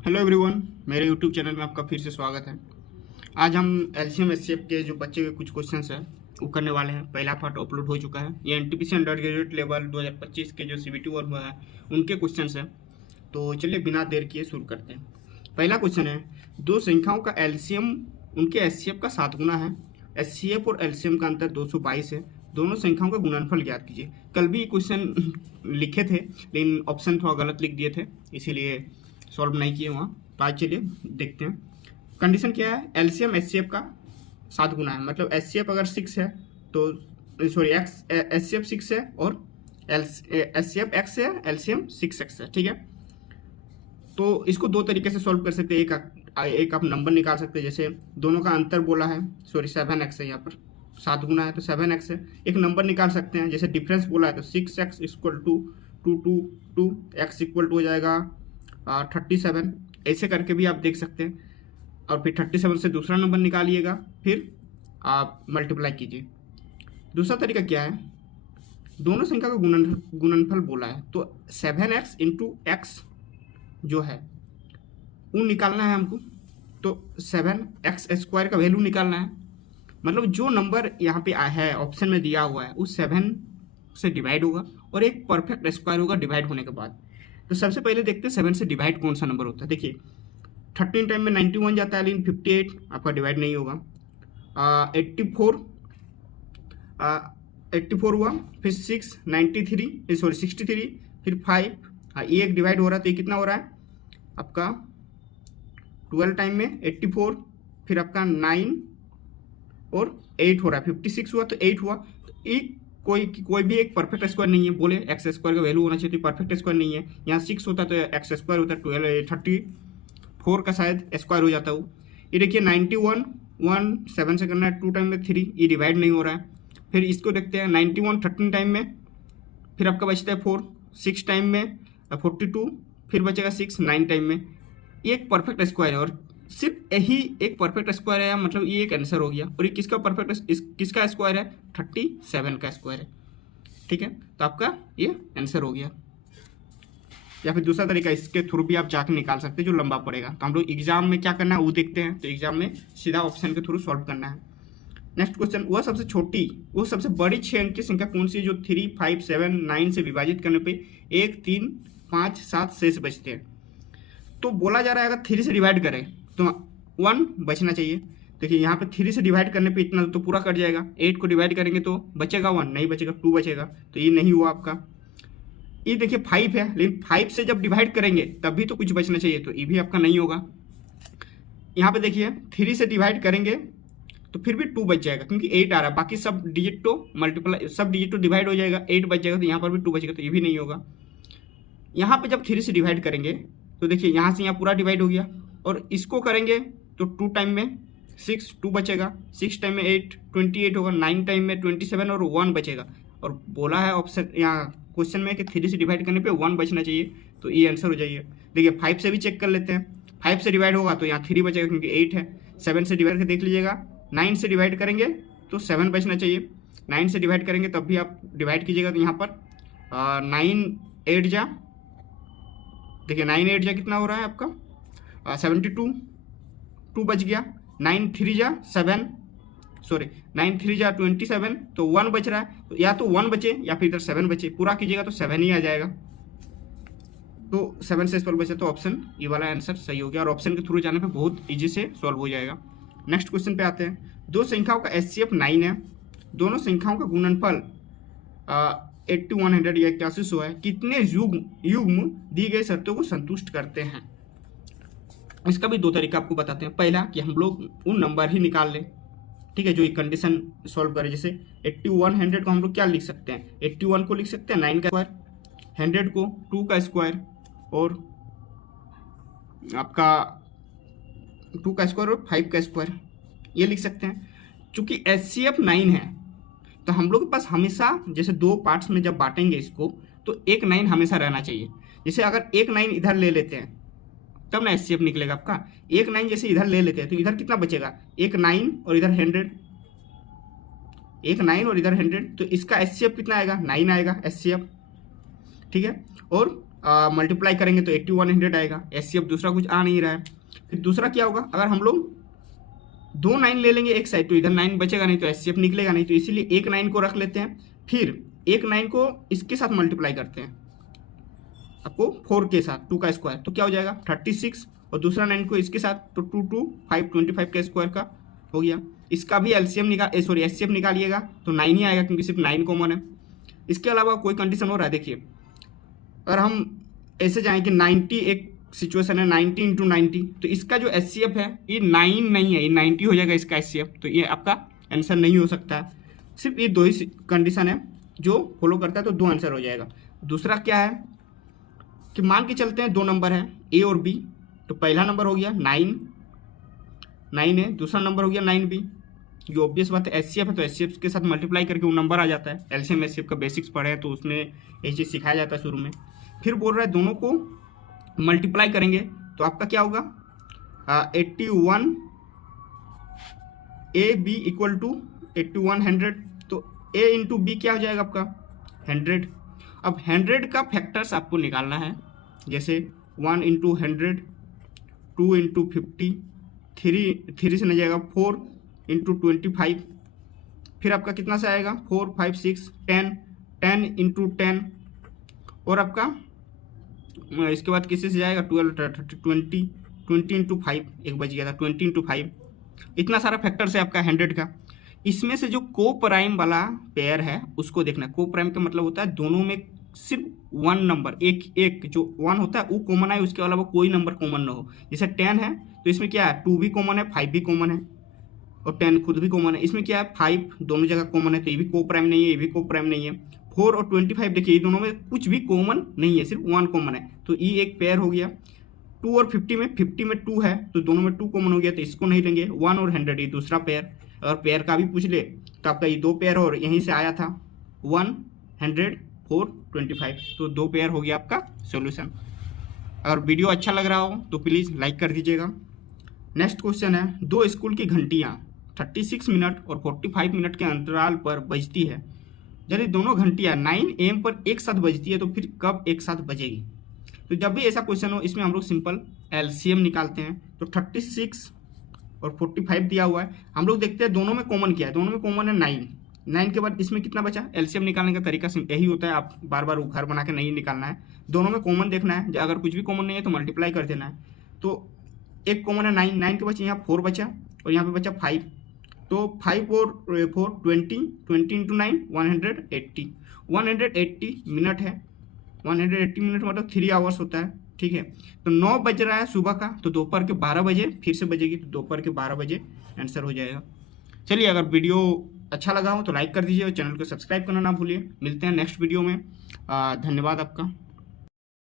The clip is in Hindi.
हेलो एवरीवन, मेरे यूट्यूब चैनल में आपका फिर से स्वागत है। आज हम एलसीएम एचसीएफ के जो बच्चे के कुछ क्वेश्चंस हैं वो करने वाले हैं। पहला पार्ट अपलोड हो चुका है। ये एनटीपीसी अंडर ग्रेजुएट लेवल 2025 के जो सीबीटी वन हुआ है उनके क्वेश्चंस हैं। तो चलिए बिना देर किए शुरू करते हैं। पहला क्वेश्चन है, दो संख्याओं का एलसीएम उनके एचसीएफ का 7 गुना है। एचसीएफ और एलसीएम का अंतर 222 है। दोनों संख्याओं का गुणनफल ज्ञात कीजिए। कल भी क्वेश्चन लिखे थे लेकिन ऑप्शन थोड़ा गलत लिख दिए थे, इसीलिए सॉल्व नहीं किए वहाँ। तो आज चलिए देखते हैं। कंडीशन क्या है, एलसीएम एचसीएफ का 7 गुना है। मतलब एचसीएफ अगर 6 है तो सॉरी एचसीएफ 6 है और एचसीएफ x है, एलसीएम 6x है। ठीक है, तो इसको दो तरीके से सॉल्व कर सकते हैं। एक आप नंबर निकाल सकते हैं, जैसे दोनों का अंतर बोला है, सॉरी 7x है, यहाँ पर 7 गुना है तो 7x है। एक नंबर निकाल सकते हैं, जैसे डिफरेंस बोला है तो 6x equal to 2 x equal to हो जाएगा 37। ऐसे करके भी आप देख सकते हैं। और फिर 37 से दूसरा नंबर निकालिएगा, फिर आप मल्टीप्लाई कीजिए। दूसरा तरीका क्या है, दोनों संख्या का गुणनफल बोला है तो 7x इंटू एक्स जो है वो निकालना है हमको। तो 7x स्क्वायर का वैल्यू निकालना है। मतलब जो नंबर यहाँ पे है ऑप्शन में दिया हुआ है वो 7 से डिवाइड होगा और एक परफेक्ट स्क्वायर होगा डिवाइड होने के बाद। तो सबसे पहले देखते हैं 7 से डिवाइड कौन सा नंबर होता है। देखिए 13 टाइम में 91 जाता है लेकिन 58 आपका डिवाइड नहीं होगा। 84 हुआ, फिर 6 93 सॉरी 63, फिर 5 ये एक डिवाइड हो रहा है तो ये कितना हो रहा है आपका 12 टाइम में 84, फिर आपका 9 और 8 हो रहा है। 56 हुआ तो 8 हुआ। तो एक कोई भी एक परफेक्ट स्क्वायर नहीं है। बोले एक्स स्क्वायर का वैल्यू होना चाहिए तो परफेक्ट स्क्वायर नहीं है। यहाँ 6 होता तो एक्स स्क्वायर होता, 34 का शायद स्क्वायर हो जाता वो। ये देखिए 91 7 से करना है, 2 टाइम में 3, ये डिवाइड नहीं हो रहा है। फिर इसको देखते हैं 91 13 टाइम में, फिर आपका बचता है 4, 6 टाइम में 42, फिर बचेगा 6 9 टाइम में। ये एक परफेक्ट स्क्वायर है और सिर्फ यही एक परफेक्ट स्क्वायर है, मतलब ये एक आंसर हो गया। और ये किसका किसका स्क्वायर है, 37 का स्क्वायर है। ठीक है, तो आपका ये आंसर हो गया। या फिर दूसरा तरीका, इसके थ्रू भी आप जाके निकाल सकते हैं जो लंबा पड़ेगा। तो हम लोग एग्जाम में क्या करना है वो देखते हैं। तो एग्जाम में सीधा ऑप्शन के थ्रू सॉल्व करना है। नेक्स्ट क्वेश्चन, वो सबसे बड़ी 6 अंक की संख्या कौन सी है जो 3 5 7 9 से विभाजित करने पे 1 3 5 7 शेष बचते हैं। तो बोला जा रहा है अगर 3 से डिवाइड करें तो 1 बचना चाहिए। देखिए यहाँ पे 3 से डिवाइड करने पे इतना तो पूरा कट जाएगा। 8 को डिवाइड करेंगे तो बचेगा 1, नहीं बचेगा 2 बचेगा। तो ये नहीं हुआ आपका। ये देखिए 5 है लेकिन 5 से जब डिवाइड करेंगे तब भी तो कुछ बचना चाहिए, तो ये भी आपका नहीं होगा। यहाँ पे देखिए 3 से डिवाइड करेंगे तो फिर भी 2 बच जाएगा क्योंकि 8 आ रहा है। बाकी सब डिजिट तो मल्टीप्लाई, सब डिजिट तो डिवाइड हो जाएगा, 8 बच जाएगा। तो यहाँ पर भी 2 बचेगा, तो ये भी नहीं होगा। यहाँ पे जब 3 से डिवाइड करेंगे तो देखिए यहाँ से यहाँ पूरा डिवाइड हो गया। और इसको करेंगे तो 2 टाइम में 6 2 बचेगा, 6 टाइम में 8 28 होगा, 9 टाइम में 27 और 1 बचेगा। और बोला है ऑप्शन यहाँ क्वेश्चन में कि 3 से डिवाइड करने पे 1 बचना चाहिए, तो ये आंसर हो जाइए। देखिए 5 से भी चेक कर लेते हैं। 5 से डिवाइड होगा तो यहाँ 3 बचेगा क्योंकि 8 है। 7 से डिवाइड करके देख लीजिएगा। 9 से डिवाइड करेंगे तो 7 बचना चाहिए। 9 से डिवाइड करेंगे तब भी आप डिवाइड कीजिएगा तो यहाँ पर 9 8 जा, देखिए 9 8 जा कितना हो रहा है आपका 72, 2 बच गया। 9 3 जा 7, सॉरी 9 3 जा 27, तो 1 बच रहा है। तो या तो 1 बचे या फिर इधर 7 बचे, पूरा कीजिएगा तो 7 ही आ जाएगा। तो 7 से सॉल्व बचे तो ऑप्शन ये वाला आंसर सही हो गया। और ऑप्शन के थ्रू जाने पे बहुत ईजी से सॉल्व हो जाएगा। नेक्स्ट क्वेश्चन पे आते हैं। दो संख्याओं का एचसीएफ 9 है। दोनों संख्याओं का गुणनफल 8100 या 8100 है। कितने युग्म दी गई शर्तों को संतुष्ट करते हैं। इसका भी दो तरीका आपको बताते हैं। पहला कि हम लोग उन नंबर ही निकाल लें, ठीक है, जो एक कंडीशन सॉल्व करे। जैसे 8100 को हम लोग क्या लिख सकते हैं, 81 को लिख सकते हैं 9 का स्क्वायर, 100 को 2 का स्क्वायर और आपका 2 का स्क्वायर और 5 का स्क्वायर, ये लिख सकते हैं। चूंकि एचसीएफ 9 है तो हम लोग के पास हमेशा, जैसे 2 पार्ट्स में जब बांटेंगे इसको तो एक 9 हमेशा रहना चाहिए। जैसे अगर एक 9 इधर ले लेते हैं तब ना एचसीएफ निकलेगा आपका। एक 9 जैसे इधर ले लेते हैं तो इधर कितना बचेगा, एक 9 और इधर 100, एक 9 और इधर 100, तो इसका एचसीएफ कितना आएगा, 9 आएगा एचसीएफ। ठीक है, और मल्टीप्लाई करेंगे तो 8100 आएगा। HCF दूसरा कुछ आ नहीं रहा है। फिर दूसरा क्या होगा, अगर हम लोग 2 9 ले लेंगे एक साइड तो इधर 9 बचेगा नहीं, तो HCF निकलेगा नहीं, तो इसीलिए एक 9 को रख लेते हैं। फिर एक 9 को इसके साथ मल्टीप्लाई करते हैं आपको 4 के साथ, 2 का स्क्वायर, तो क्या हो जाएगा 36, और दूसरा 9 को इसके साथ तो 2 2 5 25 का स्क्वायर का हो गया। इसका भी HCF निकालिएगा तो 9 ही आएगा क्योंकि सिर्फ 9 कॉमन है। इसके अलावा कोई कंडीशन हो रहा है, देखिए अगर हम ऐसे जाएं कि 90 एक सिचुएशन है, 90 × 90, तो इसका जो HCF है ये 9 नहीं है, ये 90 हो जाएगा इसका HCF, तो ये आपका आंसर नहीं हो सकता है। सिर्फ ये 2 ही कंडीशन है जो फॉलो करता है, तो 2 आंसर हो जाएगा। दूसरा क्या है कि मान के चलते हैं 2 नंबर है A और B, तो पहला नंबर हो गया 9 है, दूसरा नंबर हो गया 9B। ये ऑब्वियस बात है, HCF है तो HCF के साथ मल्टीप्लाई करके वो नंबर आ जाता है। LCM HCF का बेसिक्स पढ़े हैं तो उसमें ये चीज़ सिखाया जाता है शुरू में। फिर बोल रहा है दोनों को मल्टीप्लाई करेंगे तो आपका क्या होगा 81 AB इक्वल टू 8100, तो A इंटू B क्या हो जाएगा आपका 100। अब 100 का फैक्टर्स आपको निकालना है, जैसे 1 × 100, 2 × 50, 3 से नहीं जाएगा 4 × 25, फिर आपका कितना से आएगा 4 5 6 10 × 10, और आपका इसके बाद किसी से जाएगा 12 30 20 × 5, एक बच गया था 20 × 5। इतना सारा फैक्टर्स है आपका 100 का। इसमें से जो को प्राइम वाला पेयर है उसको देखना। को प्राइम का मतलब होता है दोनों में सिर्फ 1 नंबर, एक जो 1 होता है वो कॉमन है, उसके अलावा कोई नंबर कॉमन ना हो। जैसे 10 है तो इसमें क्या है 2 भी कॉमन है, 5 भी कॉमन है, और 10 खुद भी कॉमन है। इसमें क्या है 5 दोनों जगह कॉमन है, तो ये भी को प्राइम नहीं है, ये भी को प्राइम नहीं है। 4 और 25 देखिए ये दोनों में कुछ भी कॉमन नहीं है, सिर्फ 1 कॉमन है, तो ये एक पेयर हो गया। 2 और 50 में 2 है तो दोनों में 2 कॉमन हो गया, तो इसको नहीं लेंगे। 1 और 100 ये दूसरा पेयर। अगर पेयर का भी पूछ ले तो आपका ये 2 पेयर और यहीं से आया था 1 100 4 25, तो 2 पेयर हो गया आपका सॉल्यूशन। अगर वीडियो अच्छा लग रहा हो तो प्लीज़ लाइक कर दीजिएगा। नेक्स्ट क्वेश्चन है, 2 स्कूल की घंटियाँ 36 मिनट और 45 मिनट के अंतराल पर बजती है। यदि दोनों घंटियाँ 9 AM पर एक साथ बजती है तो फिर कब एक साथ बजेगी। तो जब भी ऐसा क्वेश्चन हो इसमें हम लोग सिंपल LCM निकालते हैं। तो 36 और 45 दिया हुआ है, हम लोग देखते हैं दोनों में कॉमन क्या है। दोनों में कॉमन है 9 के बाद इसमें कितना बचा। LCM निकालने का तरीका यही होता है, आप बार बार घर बना के नहीं निकालना है, दोनों में कॉमन देखना है। अगर कुछ भी कॉमन नहीं है तो मल्टीप्लाई कर देना है। तो एक कॉमन है 9 के बचे, यहाँ 4 बचा और यहाँ पे बचा 5, तो 5 और 4 20 × 9 180 मिनट है। 180 मिनट मतलब 3 आवर्स होता है, ठीक है। तो 9 बज रहा है सुबह का, तो दोपहर के 12 बजे फिर से बजेगी, तो दोपहर के 12 बजे आंसर हो जाएगा। चलिए, अगर वीडियो अच्छा लगा हो तो लाइक कर दीजिए और चैनल को सब्सक्राइब करना ना भूलिए। मिलते हैं नेक्स्ट वीडियो में। धन्यवाद आपका।